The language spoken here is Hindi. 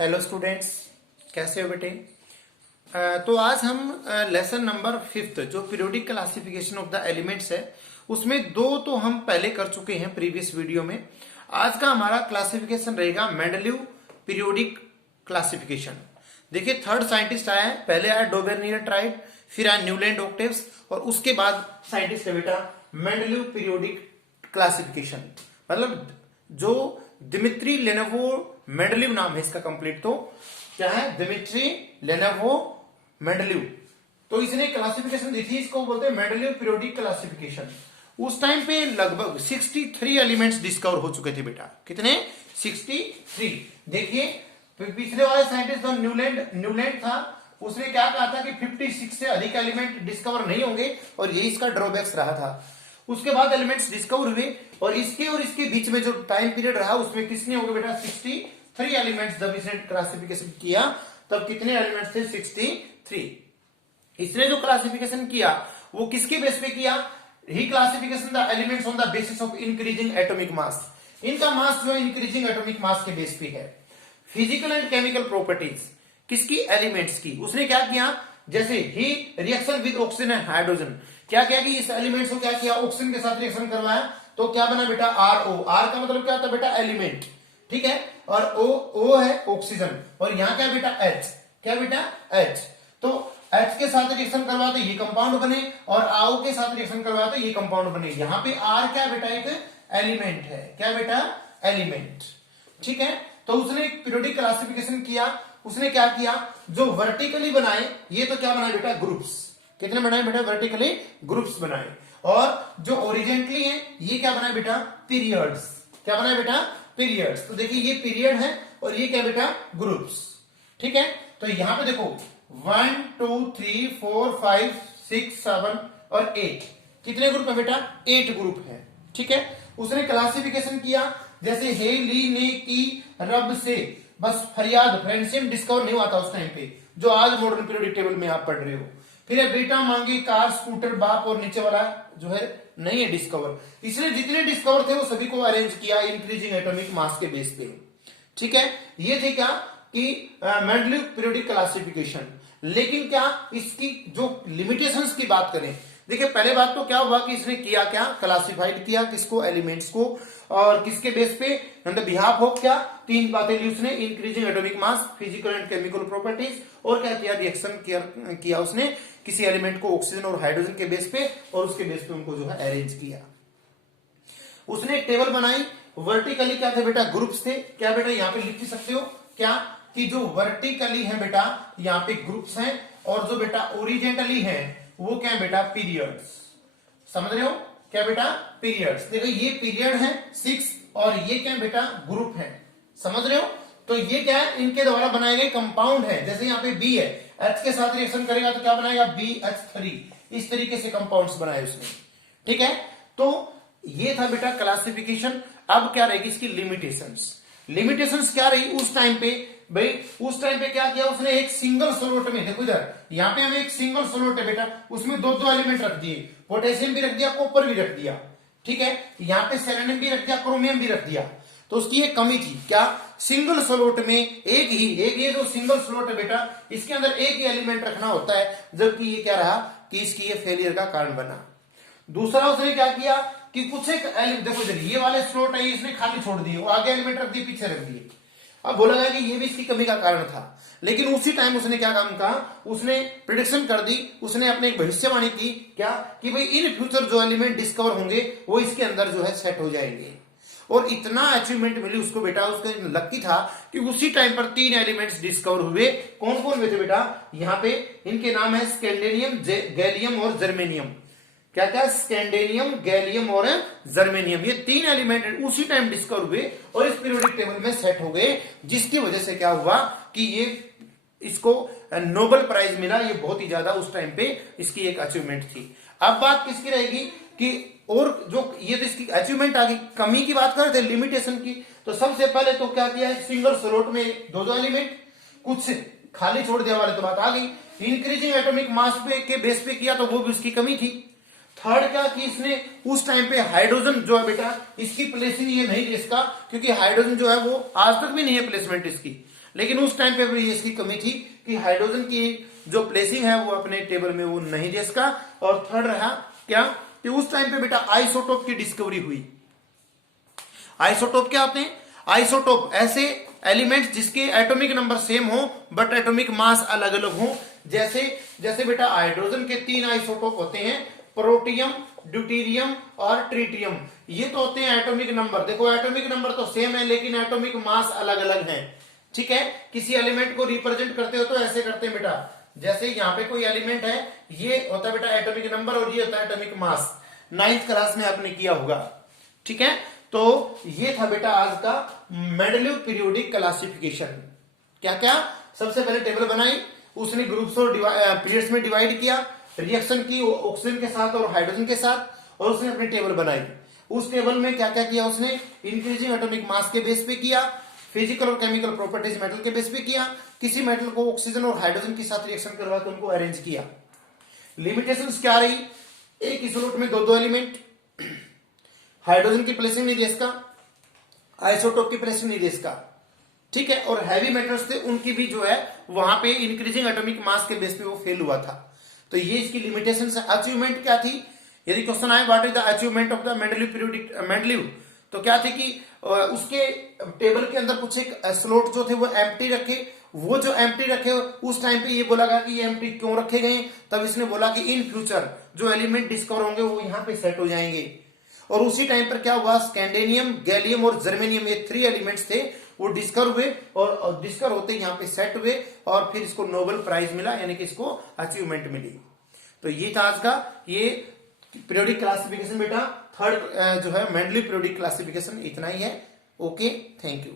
हेलो स्टूडेंट्स, कैसे हो बेटे। तो आज हम लेसन नंबर 5 जो periodic classification of the elements है उसमें दो तो हम पहले कर चुके हैं प्रीवियस वीडियो में। आज का हमारा क्लासिफिकेशन रहेगा मेंडलीव पीरियोडिक क्लासिफिकेशन। देखिए थर्ड साइंटिस्ट आया है, पहले आया डोबेर्नियर ट्राइब, फिर आया न्यूलैंड ऑक्टेव्स और उसके बाद साइंटिस्ट है बेटा मेंडलीव पीरियोडिक क्लासिफिकेशन। मतलब जो दिमित्री लेनोवो मेंडलीव नाम है इसका कंप्लीट, तो क्या है दिमित्री लेनोवो मेंडलीव। तो इसने क्लासिफिकेशन दी थी, इसको बोलते हैं मेंडलीव पीरियोडिक क्लासिफिकेशन। उस टाइम पे लगभग 63 एलिमेंट्स डिस्कवर हो चुके थे बेटा। कितने? 63। देखिए पिछले वाले साइंटिस्ट जो न्यूलैंड था उसने क्या कहा था कि 56 से अधिक एलिमेंट डिस्कवर नहीं होंगे और यही इसका ड्रॉबैक्स रहा था। उसके बाद एलिमेंट्स डिस्कवर हुए और इसके बीच में जो टाइम पीरियड रहा उसमें कितने हो गए बेटा? 63 एलिमेंट्स। जब इसने क्लासिफिकेशन किया तब कितने एलिमेंट्स थे? 63। इसने जो क्लासिफिकेशन किया वो किसके बेस पे किया? He classification the elements on the basis of increasing atomic mass. इनका मास जो इंक्रीजिंग एटॉमिक मास के बेस पे है। फिजिकल एंड केमिकल प्रॉपर्टीज किसकी? एलिमेंट्स की। उसने क्या किया? जैसे ही reaction with oxygen and hydrogen, क्या किया कि इस एलिमेंट्स को क्या किया? ऑक्सीजन के साथ रिएक्शन करवाया तो क्या बना बेटा? RO। आर का मतलब क्या होता है बेटा? एलिमेंट, ठीक है। और O है ऑक्सीजन और यहां क्या बेटा? H। क्या बेटा? H। तो H के साथ रिएक्शन करवाया तो ये कंपाउंड बने और AO के साथ रिएक्शन करवाया तो ये कंपाउंड बने। यहां पे R क्या बेटा? एक एलिमेंट है। क्या बेटा? एलिमेंट, ठीक है। तो उसने एक पीरियोडिक क्लासिफिकेशन किया। उसने क्या किया? जो वर्टिकली बनाए ये तो क्या बनाए बेटा? ग्रुप्स। कितने बनाए बेटा? वर्टिकली ग्रुप्स बनाए। और जो ओरिजेंटली है ये क्या बनाए बेटा? पीरियड्स। क्या बनाए बेटा? पीरियड्स। तो देखिए ये पीरियड है और ये क्या बेटा? ग्रुप्स, ठीक है। तो यहां पे देखो 1 2 3 4 5 6 7 और 8 कितने ग्रुप है बेटा? 8 ग्रुप है, ठीक है। उसने क्लासिफिकेशन किया जैसे हे ली ने की रब से बस फरियाद फ्रेंडशिप डिस्कवर नहीं हुआ था उस टाइम पे, जो आज मॉडर्न पीरियोडिक टेबल में आप पढ़ रहे हो। फिर बेटा मांगे कार स्कूटर बाप और नीचे वाला जो है नहीं है डिस्कवर। इसने जितने डिस्कवर थे वो सभी को अरेंज किया इंक्रीजिंग एटॉमिक मास के बेस पे, ठीक है। ये थे क्या कि मेंडलीव पीरियोडिक क्लासिफिकेशन। लेकिन क्या इसकी जो लिमिटेशंस की बात करें, देखिए पहले बात तो क्या हुआ कि इसने किया क्या? क्लासिफाइड किया किसको? एलिमेंट्स को। और किसके बेस पे? ऑन द बिहाफ ऑफ क्या? तीन बातें ली उसने, increasing atomic mass, physical and chemical properties, और क्या किया? रिएक्शन किया उसने किसी एलिमेंट को ऑक्सीजन और हाइड्रोजन के बेस पे और उसके बेस पे उनको जो है अरेंज किया। उसने एक टेबल बनाई। वर्टिकली क्या थे बेटा? ग्रुप्स थे। क्या बेटा यहां पे लिख सकते हो क्या कि जो वर्टिकली है बेटा यहां पे ग्रुप्स हैं और जो बेटा ओरिजेंटली है वो क्या है बेटा? पीरियड्स। समझ रहे हो? क्या बेटा? पीरियड्स। देखो ये पीरियड है 6 और ये क्या बेटा? ग्रुप है। समझ रहे हो? तो ये क्या है? इनके द्वारा बनाए गए कंपाउंड है। जैसे यहाँ पे बी है, H के साथ रिएक्शन करेगा तो क्या बनाएगा? BH3। इस तरीके से कंपाउंड्स बनाए उसने, ठीक है। तो ये था बेटा क्लासिफिकेशन। अब क्या रहेगी इसकी? लिमिटेशंस। लिमिटेशंस क्या रही उस टाइम पे? भाई उस टाइम पे क्या किया उसने? एक सिंगल स्लोट में, देखो इधर यहाँ पे हमें एक सिंगल स्लोट है बेटा, उसमें दो एलिमेंट रख दिए, पोटेशियम भी रख दिया, कॉपर भी रख दिया, ठीक है। यहाँ पे सेलेनियम भी रख दिया, क्रोमियम भी रख दिया। तो उसकी एक कमी थी क्या? सिंगल स्लोट में एक ये जो सिंगल स्लोट है बेटा इसके अंदर एक ही एलिमेंट रखना होता है, जबकि ये क्या रहा कि इसकी ये फेलियर का कारण बना। दूसरा उसने क्या किया कि कुछ एक देखो इधर ये वाले स्लॉट है इसने खाली छोड़ दिए, वो आगे एलिमेंट रख दिए, पीछे रख दिए। अब बोला गया कि ये भी इसकी कमी का कारण था। लेकिन उसी टाइम उसने क्या काम कहा? उसने प्रिडिक्शन कर दी, उसने अपने एक भविष्यवाणी की क्या कि भाई इन फ्यूचर जो एलिमेंट डिस्कवर होंगे वो इसके अंदर जो है सेट हो जाएंगे। और इतना अचीवमेंट मिली उसको बेटा, उसका लकी था कि उसी टाइम पर 3 एलिमेंट्स डिस्कवर हुए। कौन कौन हुए थे बेटा? यहाँ पे इनके नाम है स्कैंडेनियम, गैलियम और जर्मेनियम। क्या क्या? स्कैंडेनियम, गैलियम और जर्मेनियम। ये 3 एलिमेंट उसी टाइम डिस्कवर हुए और इस पीरियोडिक टेबल में सेट हो गए, जिसकी वजह से क्या हुआ कि ये इसको नोबेल प्राइज मिला। ये बहुत ही ज्यादा उस टाइम पे इसकी एक अचीवमेंट थी। अब बात किसकी रहेगी कि और जो ये तो इसकी अचीवमेंट आ गई। कमी की बात कर रहे थे, लिमिटेशन की। तो सबसे पहले तो क्या किया? सिंगल स्लॉट में दो एलिमेंट, कुछ खाली छोड़ दिया वाले तो बात आ गई। इंक्रीजिंग एटॉमिक मास पे के बेस पे किया तो वो भी उसकी कमी थी। थर्ड क्या कि इसने उस टाइम पे हाइड्रोजन जो है बेटा इसकी प्लेसिंग ये नहीं थी इसका, क्योंकि हाइड्रोजन जो है वो आज तक भी नहीं है प्लेसमेंट इसकी। लेकिन उस टाइम पे भी इसकी कमी थी कि हाइड्रोजन की जो प्लेसिंग है वो अपने टेबल में वो नहीं दे सका। और थर्ड रहा क्या कि उस टाइम पे बेटा आइसोटोप की डिस्कवरी हुई। आइसोटोप क्या होते हैं? आइसोटोप ऐसे एलिमेंट्स जिसके एटॉमिक नंबर सेम हो बट एटॉमिक मास अलग अलग हो। जैसे जैसे बेटा हाइड्रोजन के 3 आइसोटोप होते हैं, प्रोटियम, ड्यूटेरियम और ट्रिटियम। ये तो होते हैं एटॉमिक नंबर। देखो एटॉमिक नंबर तो सेम है लेकिन एटॉमिक मास अलग अलग है। ठीक है, किसी एलिमेंट को रिप्रेजेंट करते हो तो ऐसे करते हैं बेटा, जैसे यहाँ पे कोई एलिमेंट है, ये होता है बेटा एटॉमिक नंबर और ये होता है एटॉमिक मास। 9th क्लास में आपने किया होगा। ठीक है, तो ये था बेटा आज का मेंडलीव पीरियोडिक क्लासिफिकेशन। क्या क्या? सबसे पहले टेबल बनाई, उसने ग्रुप्स और पीरियड्स में डिवाइड किया, रिएक्शन की ऑक्सीजन के साथ और हाइड्रोजन के साथ, और उसने अपनी टेबल बनाई। उस टेबल में क्या क्या किया उसने? इंक्रीजिंग एटॉमिक मास के बेस पे किया, फिजिकल और केमिकल प्रॉपर्टीज मेटल के बेस पे किया, किसी मेटल को ऑक्सीजन और हाइड्रोजन के साथ रिएक्शन करवा के उनको अरेंज किया। लिमिटेशंस क्या रही? एक इस में दो एलिमेंट, हाइड्रोजन की प्लेसिंग नहीं दे सका, आइसोटोप की प्लेसिंग नहीं दे सका। ठीक है, और हैवी मेटल्स थे उनकी भी जो है वहां पे इंक्रीजिंग एटॉमिक मास के बेस पे वो फेल हुआ था। तो ये इसकी लिमिटेशन है। अचीवमेंट क्या थी? यदि क्वेश्चन आए what is the achievement of the Mendeleev periodic Mendeleev, तो क्या थी कि उसके टेबल के अंदर कुछ एक स्लॉट जो थे वो एम्प्टी रखे। वो जो एम्प्टी रखे उस टाइम पे ये बोला गया कि ये एम्प्टी क्यों रखे गए? तब इसने बोला कि इन फ्यूचर जो एलिमेंट डिस्कवर होंगे वो यहाँ पे सेट हो जाएंगे। और उसी टाइम पर क्या हुआ? स्कैंडेनियम, गैलियम और जर्मेनियम, ये 3 एलिमेंट्स थे वो डिस्कवर हुए और डिस्कवर होते यहाँ पे सेट हुए और फिर इसको नोबेल प्राइज मिला, यानी कि इसको अचीवमेंट मिली। तो ये था आज का ये पीरियोडिक क्लासिफिकेशन बेटा, थर्ड जो है मेंडलीव पीरियोडिक क्लासिफिकेशन, इतना ही है। Okay, thank you.